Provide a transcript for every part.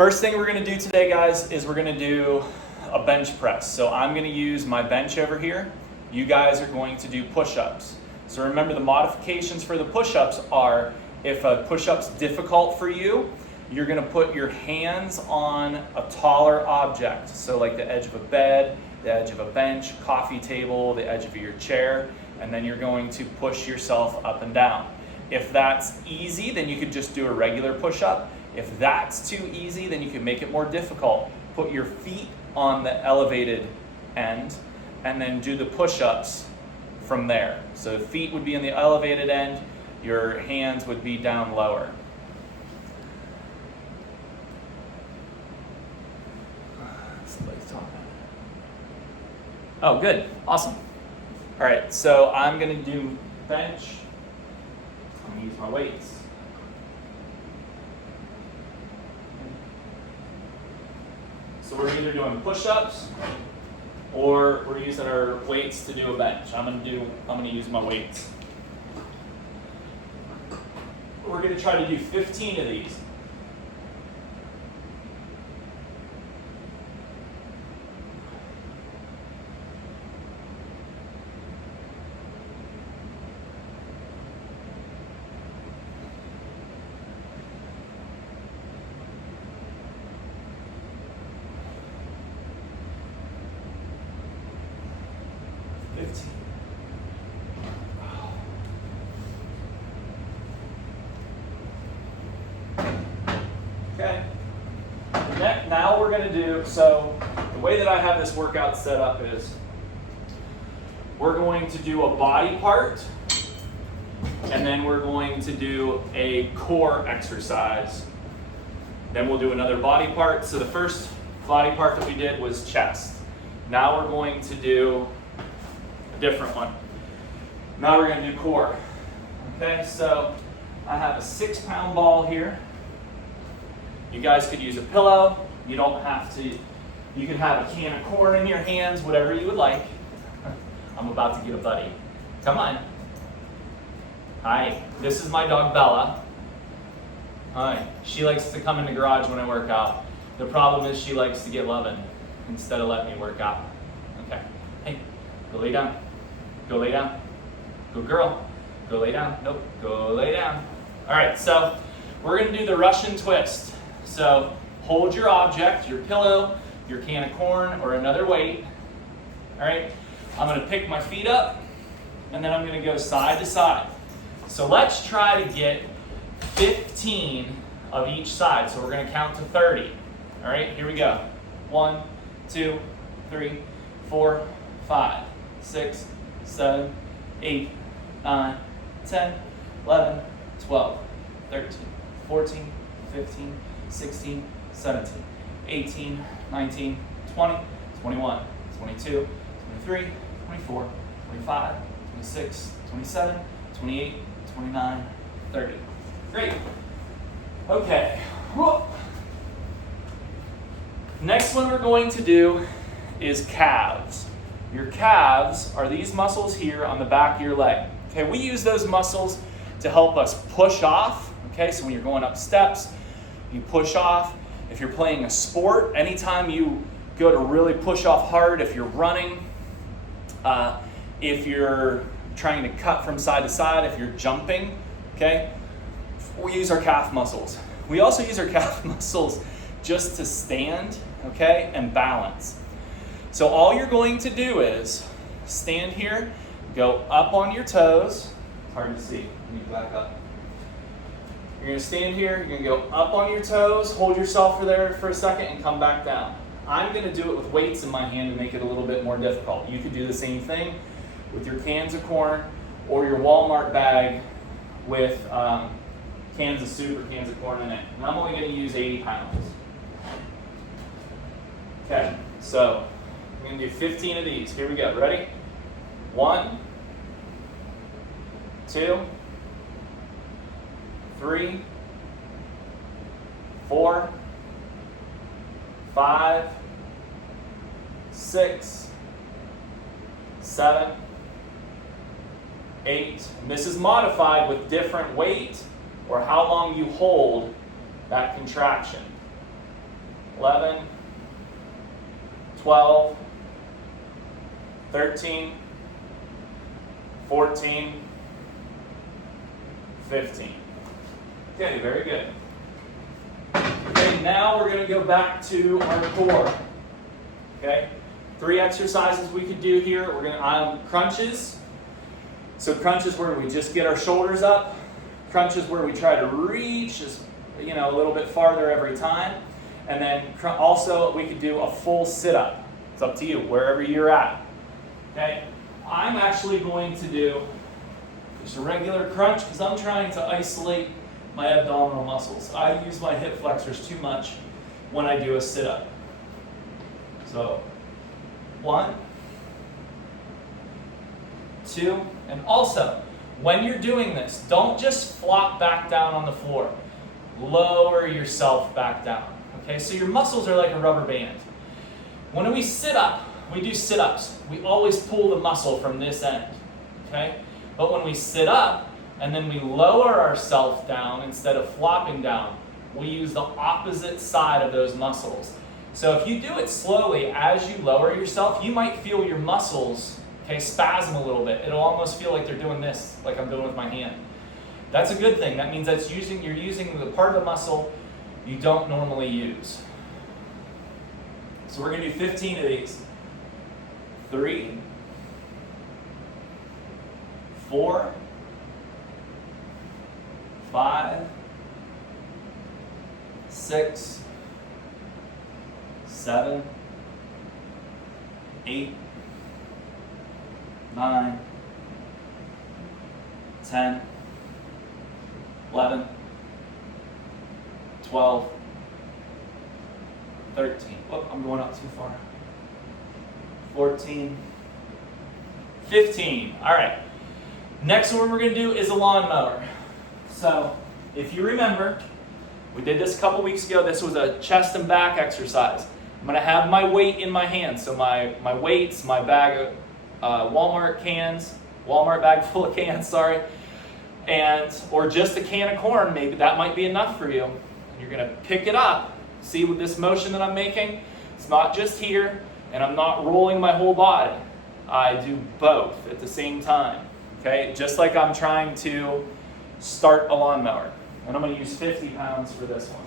First thing we're gonna do today, guys, is we're gonna do a bench press. So I'm gonna use my bench over here. You guys are going to do push-ups. So remember, the modifications for the push-ups are, if a push-up's difficult for you, you're gonna put your hands on a taller object. So like the edge of a bed, the edge of a bench, coffee table, the edge of your chair, and then you're going to push yourself up and down. If that's easy, then you could just do a regular push-up. If that's too easy, then you can make it more difficult. Put your feet on the elevated end and then do the push-ups from there. So feet would be in the elevated end, your hands would be down lower. Oh, good, awesome. All right, so I'm gonna do bench. I'm gonna use my weights. So we're either doing push-ups or we're using our weights to do a bench. I'm gonna use my weights. We're gonna try to do 15 of these. Okay. Now we're going to do, so the way that I have this workout set up is we're going to do a body part and then we're going to do a core exercise. Then we'll do another body part. So the first body part that we did was chest. Now we're going to do a different one. Now we're going to do core. Okay, so I have a 6-pound ball here. You guys could use a pillow. You don't have to. You could have a can of corn in your hands, whatever you would like. I'm about to get a buddy. Come on. Hi, this is my dog Bella. Hi, she likes to come in the garage when I work out. The problem is she likes to get loving instead of letting me work out. Okay, hey, go lay down. Go lay down. Good girl. Go lay down. Nope, go lay down. All right, so we're gonna do the Russian twist. So hold your object, your pillow, your can of corn, or another weight. All right, I'm gonna pick my feet up, and then I'm gonna go side to side. So let's try to get 15 of each side. So we're gonna count to 30. All right, here we go. 1, 2, 3, 4, 5, 6, 7, 8, 9, 10, 11, 12, 13, 14, 15, 16, 17, 18, 19, 20, 21, 22, 23, 24, 25, 26, 27, 28, 29, 30. Great. Okay. Whoa. Next one we're going to do is calves. Your calves are these muscles here on the back of your leg. Okay, we use those muscles to help us push off. Okay, so when you're going up steps, you push off. If you're playing a sport, anytime you go to really push off hard, if you're running, if you're trying to cut from side to side, if you're jumping, okay, we use our calf muscles. We also use our calf muscles just to stand, okay, and balance. So all you're going to do is stand here, go up on your toes. It's hard to see. Let me back up. You're going to stand here, you're going to go up on your toes, hold yourself for there for a second, and come back down. I'm going to do it with weights in my hand to make it a little bit more difficult. You could do the same thing with your cans of corn or your Walmart bag with cans of soup or cans of corn in it. And I'm only going to use 80 pounds. Okay, so I'm going to do 15 of these. Here we go. Ready? 1, 2, 3, 4, 5, 6, 7, 8. And this is modified with different weight or how long you hold that contraction. 11, 12, 13, 14, 15. Okay, very good. Okay, now we're going to go back to our core. Okay, 3 exercises we could do here. We're going to crunches. So crunches where we just get our shoulders up. Crunches where we try to reach just a little bit farther every time. And then also we could do a full sit-up. It's up to you, wherever you're at. Okay, I'm actually going to do just a regular crunch because I'm trying to isolate my abdominal muscles. I use my hip flexors too much when I do a sit-up. So 1, 2, and also when you're doing this, don't just flop back down on the floor. Lower yourself back down. Okay, so your muscles are like a rubber band. When we sit up, we do sit-ups. We always pull the muscle from this end. Okay, but when we sit up and then we lower ourselves down instead of flopping down, we use the opposite side of those muscles. So if you do it slowly, as you lower yourself, you might feel your muscles spasm a little bit. It'll almost feel like they're doing this, like I'm doing with my hand. That's a good thing. That means you're using the part of the muscle you don't normally use. So we're going to do 15 of these. 3, 4, 5, 6, 7, 8, 9, 10, 11, 12, 13. Oh, I'm going up too far. 14, 15. All right. Next one we're going to do is a lawnmower. So, if you remember, we did this a couple weeks ago. This was a chest and back exercise. I'm going to have my weight in my hand. So my weights, my bag of Walmart bag full of cans, sorry. Or just a can of corn, maybe that might be enough for you. And you're going to pick it up. See with this motion that I'm making? It's not just here, and I'm not rolling my whole body. I do both at the same time. Okay, just like I'm trying to start a lawnmower. And I'm going to use 50 pounds for this one.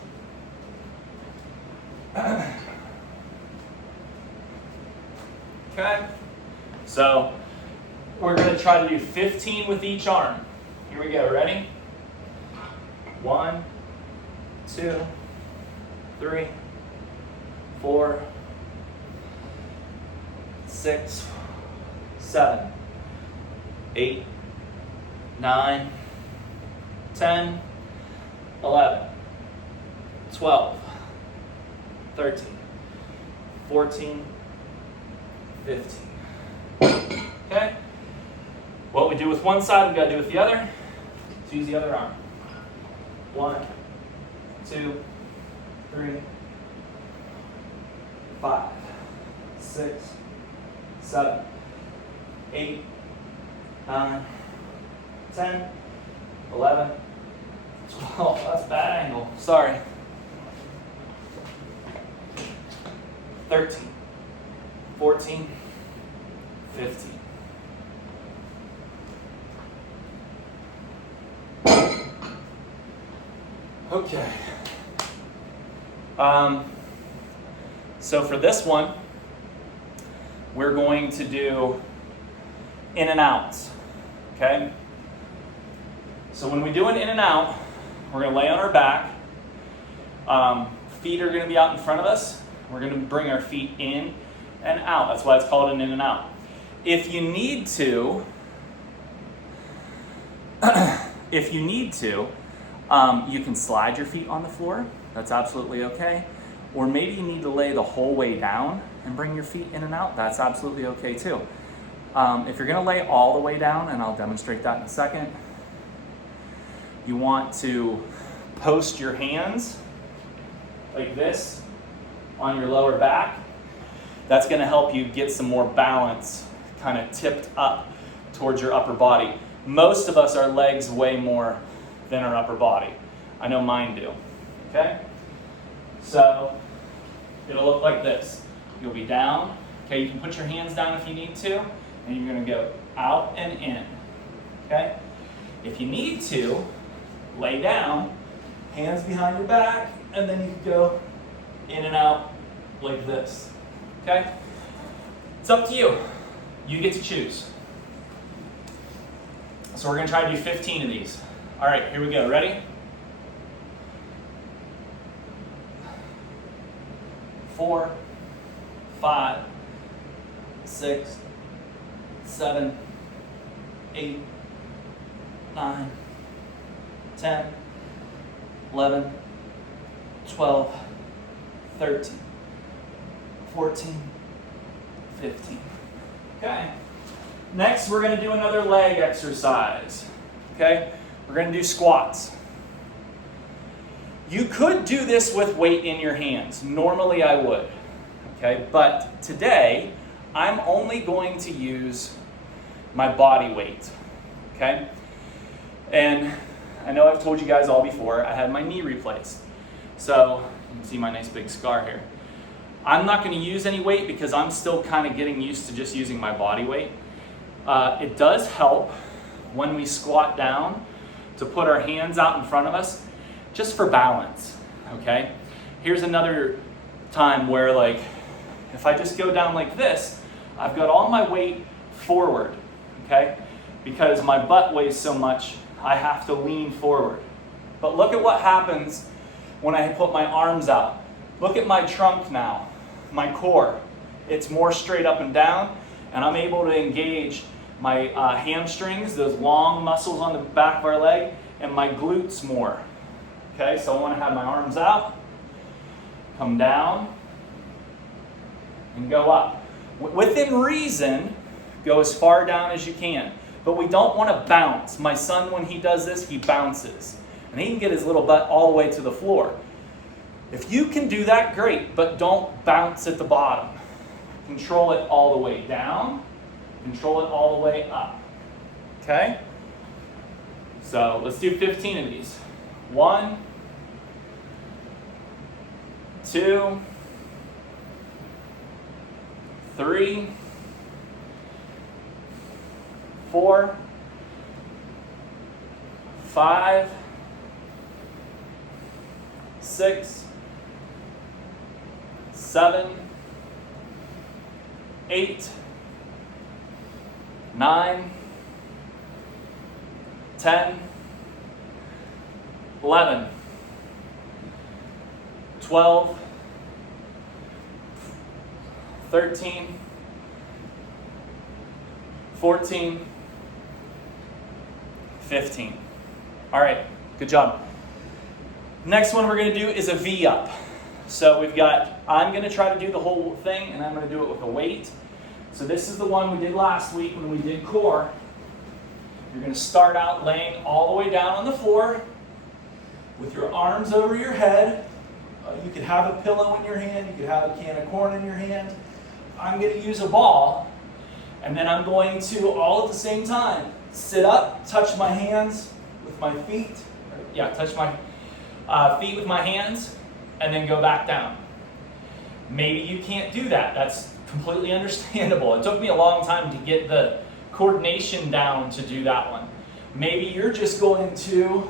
Okay, so we're going to try to do 15 with each arm. Here we go, ready? 1, 2, 3, 4, 6, 7, 8, 9, 10, 11, 12, 13, 14, 15. Okay? What we do with one side, we got to do with the other. Let's use the other arm. 1, 2, 3, 5, 6, 7, 8, 9, 10, 11, 12. That's a bad angle. Sorry. 13, 14, 15. Okay. So for this one, we're going to do in and outs. Okay? So when we do an in and out, we're going to lay on our back. Feet are going to be out in front of us. We're going to bring our feet in and out. That's why it's called an in and out. If you need to, you can slide your feet on the floor. That's absolutely okay. Or maybe you need to lay the whole way down and bring your feet in and out. That's absolutely okay too. If you're going to lay all the way down, and I'll demonstrate that in a second, you want to post your hands like this on your lower back. That's going to help you get some more balance, kind of tipped up towards your upper body. Most of us, our legs weigh more than our upper body. I know mine do. Okay? So, It'll look like this. You'll be down. Okay, you can put your hands down if you need to, and you're going to go out and in. Okay? If you need to, lay down, hands behind your back, and then you can go in and out like this. Okay? It's up to you. You get to choose. So we're going to try to do 15 of these. All right, here we go. Ready? 4, 5, 6, 7, 8, 9, 10, 11, 12, 13, 14, 15. Okay. Next, we're going to do another leg exercise. Okay? We're going to do squats. You could do this with weight in your hands. Normally I would. Okay? But today, I'm only going to use my body weight. Okay? And I know I've told you guys all before, I had my knee replaced. So, you can see my nice big scar here. I'm not going to use any weight because I'm still kind of getting used to just using my body weight. It does help when we squat down to put our hands out in front of us just for balance, okay? Here's another time where, like, if I just go down like this, I've got all my weight forward, okay? Because my butt weighs so much, I have to lean forward. But look at what happens when I put my arms out. Look at my trunk now, my core. It's more straight up and down, and I'm able to engage my hamstrings, those long muscles on the back of our leg, and my glutes more. Okay, so I want to have my arms out, come down, and go up. Within reason, go as far down as you can. But we don't want to bounce. My son, when he does this, he bounces. And he can get his little butt all the way to the floor. If you can do that, great, but don't bounce at the bottom. Control it all the way down. Control it all the way up. Okay? So let's do 15 of these. 1, 2, 3, 4, 5, 6, 7, 8, 9, 10, 11, 12, 13, 14, 15. All right, good job. Next one we're going to do is a V-up. So we've got, I'm going to try to do the whole thing, and I'm going to do it with a weight. So this is the one we did last week when we did core. You're going to start out laying all the way down on the floor with your arms over your head. You could have a pillow in your hand. You could have a can of corn in your hand. I'm going to use a ball, and then I'm going to, all at the same time, sit up, touch my hands with my feet. Touch my feet with my hands, and then go back down. Maybe you can't do that. That's completely understandable. It took me a long time to get the coordination down to do that one. Maybe you're just going to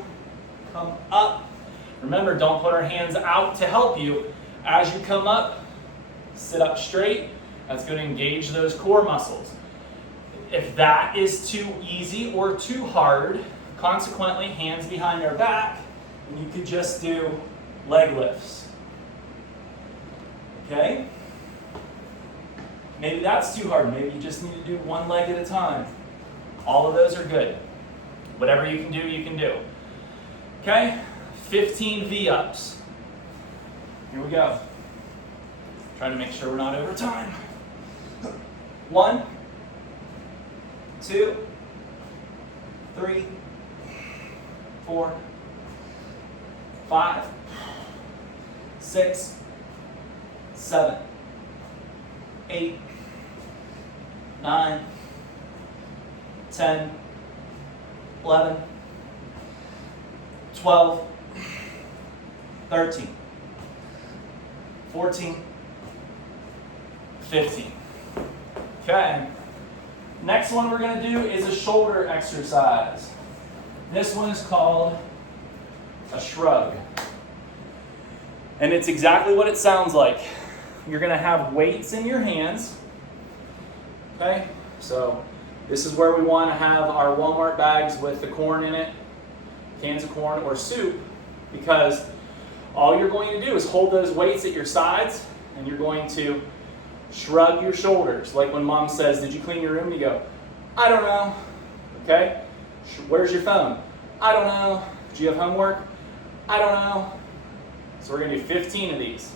come up. Remember, don't put our hands out to help you. As you come up, sit up straight. That's going to engage those core muscles. If that is too easy or too hard, consequently, hands behind our back, and you could just do leg lifts. Okay? Maybe that's too hard. Maybe you just need to do one leg at a time. All of those are good. Whatever you can do, you can do. Okay? 15 V-ups. Here we go. Trying to make sure we're not over time. 1, 2, 3, 4, 5, 6, 7, 8, 9, 10, 11, 12, 13, 14, 15. Okay. Next one we're going to do is a shoulder exercise. This one is called a shrug. And it's exactly what it sounds like. You're going to have weights in your hands. Okay? So this is where we want to have our Walmart bags with the corn in it, cans of corn or soup, because all you're going to do is hold those weights at your sides and you're going to shrug your shoulders. Like when mom says, "Did you clean your room?" You go, "I don't know." Okay? "Where's your phone?" "I don't know." "Do you have homework?" "I don't know." So we're going to do 15 of these.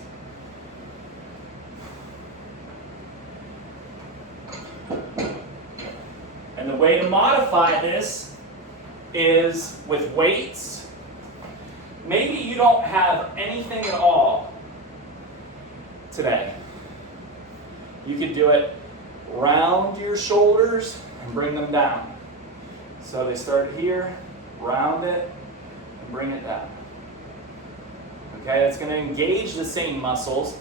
And the way to modify this is with weights. Maybe you don't have anything at all today. You could do it round your shoulders and bring them down. So they start here, round it, and bring it down. Okay, that's going to engage the same muscles.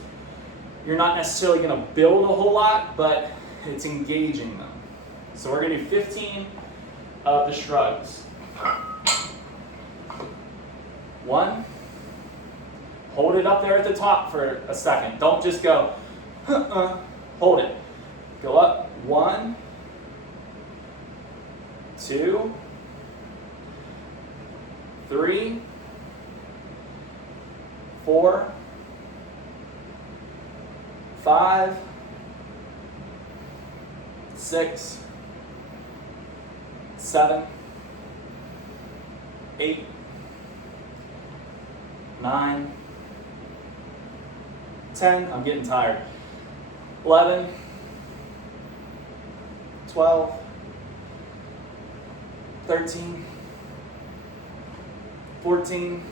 You're not necessarily going to build a whole lot, but it's engaging them. So we're going to do 15 of the shrugs. 1. Hold it up there at the top for a second. Don't just go, hold it. Go up. 1, 2, 3, 4, 5, 6, 7, 8, 9, 10, I'm getting tired, 11, 12, 13, 14,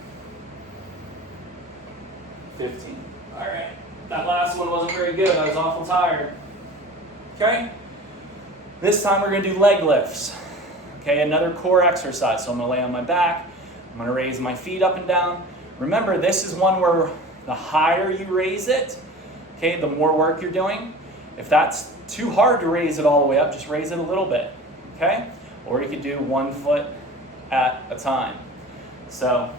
15. All right, that last one wasn't very good. I was awful tired. Okay, this time we're going to do leg lifts. Okay, another core exercise. So I'm going to lay on my back. I'm going to raise my feet up and down. Remember, this is one where the higher you raise it, okay, the more work you're doing. If that's too hard to raise it all the way up, just raise it a little bit. Okay, or you could do 1 foot at a time. So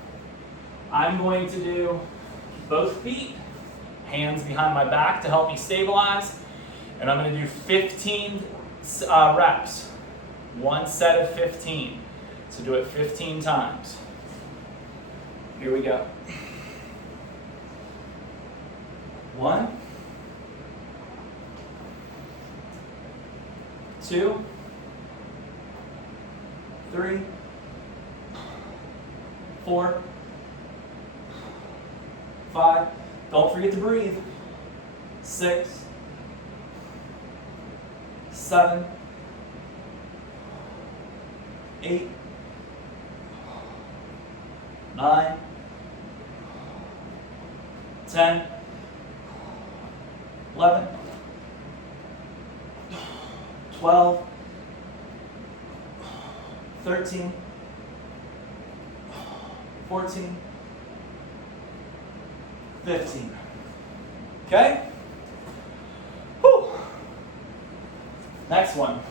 I'm going to do both feet, hands behind my back to help me stabilize, and I'm going to do 15 reps. 1 set of 15. So do it 15 times. Here we go. 1, 2, 3, 4, 5. Don't forget to breathe. 6, 7, 8, 9, 10, 11, 12, 13, 14, 15. Okay? Whew. Next one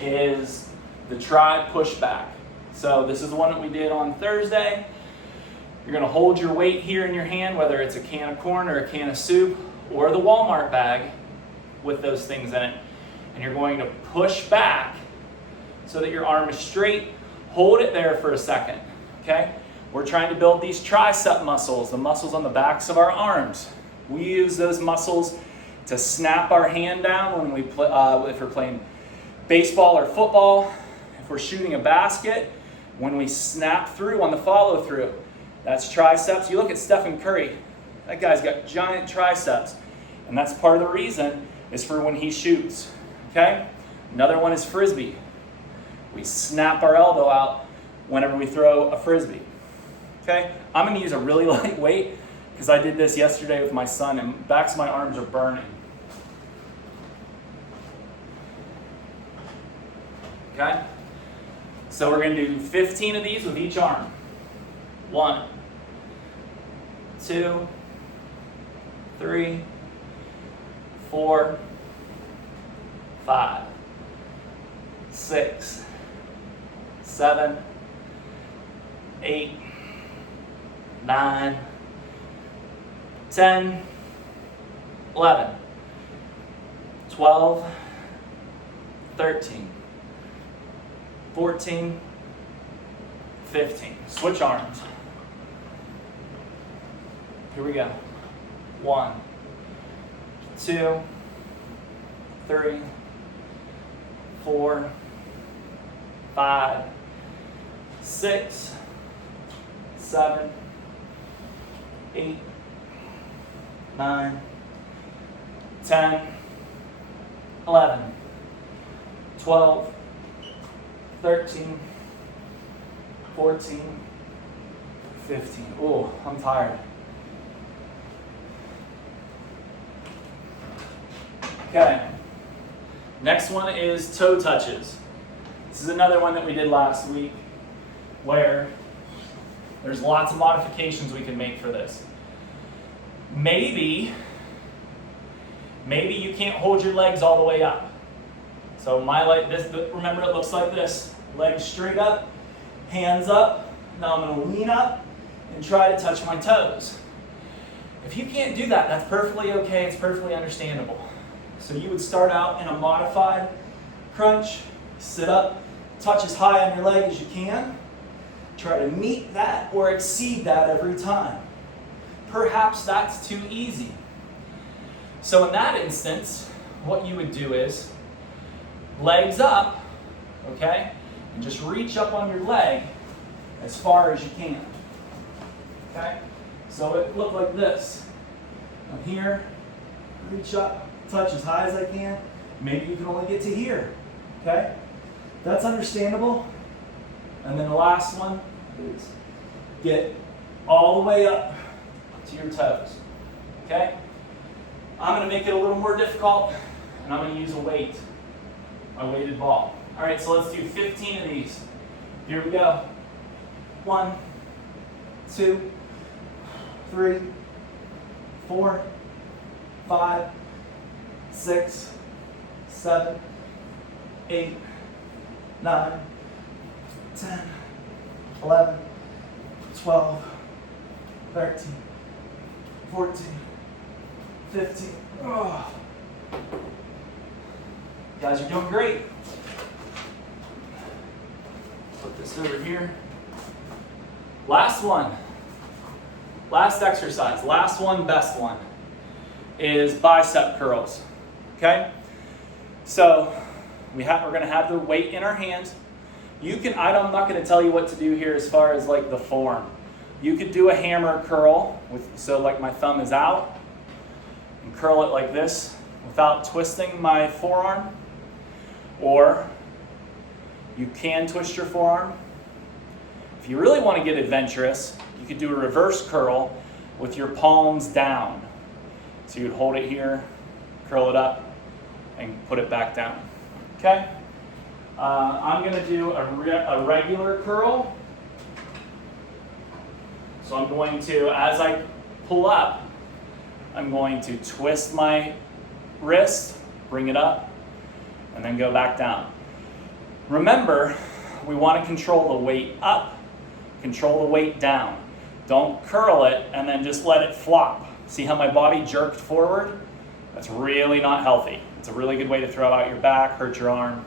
is the tri push back. So this is the one that we did on Thursday. You're going to hold your weight here in your hand, whether it's a can of corn or a can of soup or the Walmart bag with those things in it. And you're going to push back so that your arm is straight. Hold it there for a second. Okay? We're trying to build these tricep muscles, the muscles on the backs of our arms. We use those muscles to snap our hand down when we play, if we're playing baseball or football, if we're shooting a basket, when we snap through on the follow through. That's triceps. You look at Stephen Curry, that guy's got giant triceps, and that's part of the reason is for when he shoots. Okay? Another one is frisbee. We snap our elbow out whenever we throw a frisbee. Okay? I'm going to use a really light weight because I did this yesterday with my son and backs of my arms are burning. Okay? So we're going to do 15 of these with each arm. 1, 2, 3, 4, 5, 6, 7, 8, 9, 10, 11, 12, 13, 14, 15. Switch arms. Here we go. 1, 2, 3, 4, 5, 6, 7, 8, 9, 10, 11, 12, 13, 14, 15. Oh, I'm tired. Okay. Next one is toe touches. This is another one that we did last week where there's lots of modifications we can make for this. Maybe you can't hold your legs all the way up. So my leg, remember it looks like this. Legs straight up, hands up. Now I'm going to lean up and try to touch my toes. If you can't do that, that's perfectly okay. It's perfectly understandable. So you would start out in a modified crunch, sit up, touch as high on your leg as you can. Try to meet that or exceed that every time. Perhaps that's too easy. So in that instance, what you would do is legs up, okay? And just reach up on your leg as far as you can. Okay? So it looked like this. I'm here, reach up, touch as high as I can. Maybe you can only get to here. Okay? That's understandable. And then the last one is get all the way up to your toes. Okay? I'm going to make it a little more difficult, and I'm going to use a weight, a weighted ball. All right, so let's do 15 of these. Here we go. 1, 2, 3, 4, 5, 6, 7, 8, 9, 10, 11, 12, 13, 14, 15. Oh. You guys are doing great. Put this over here. Last one. Last exercise. Last one, best one, is bicep curls. Okay? So we're going to have the weight in our hands. I'm not going to tell you what to do here as far as like the form. You could do a hammer curl so like my thumb is out and curl it like this without twisting my forearm. Or you can twist your forearm. If you really want to get adventurous, you could do a reverse curl with your palms down. So you'd hold it here, curl it up, and put it back down. Okay? I'm going to do a regular curl. So I'm going to, as I pull up, I'm going to twist my wrist, bring it up, and then go back down. Remember, we want to control the weight up, control the weight down. Don't curl it and then just let it flop. See how my body jerked forward? That's really not healthy. It's a really good way to throw out your back, hurt your arm.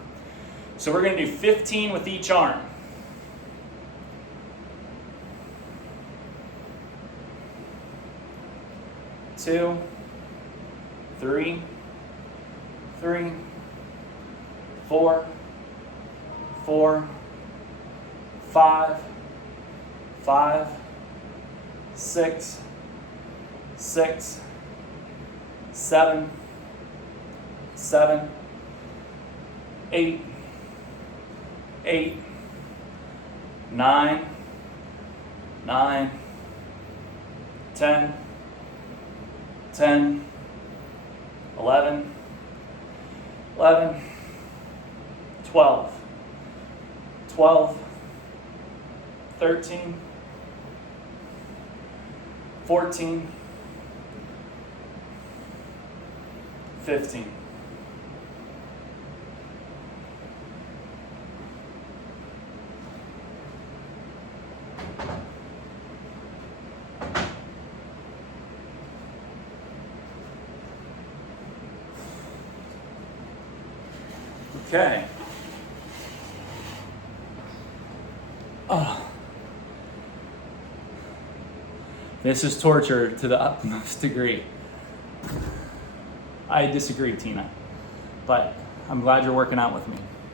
So we're going to do 15 with each arm. Two, three, 4, 5, 6, 7, 8, 9, 10, 11, 12, 13, 14, 15. Okay. Oh. This is torture to the utmost degree. I disagree, Tina, but I'm glad you're working out with me.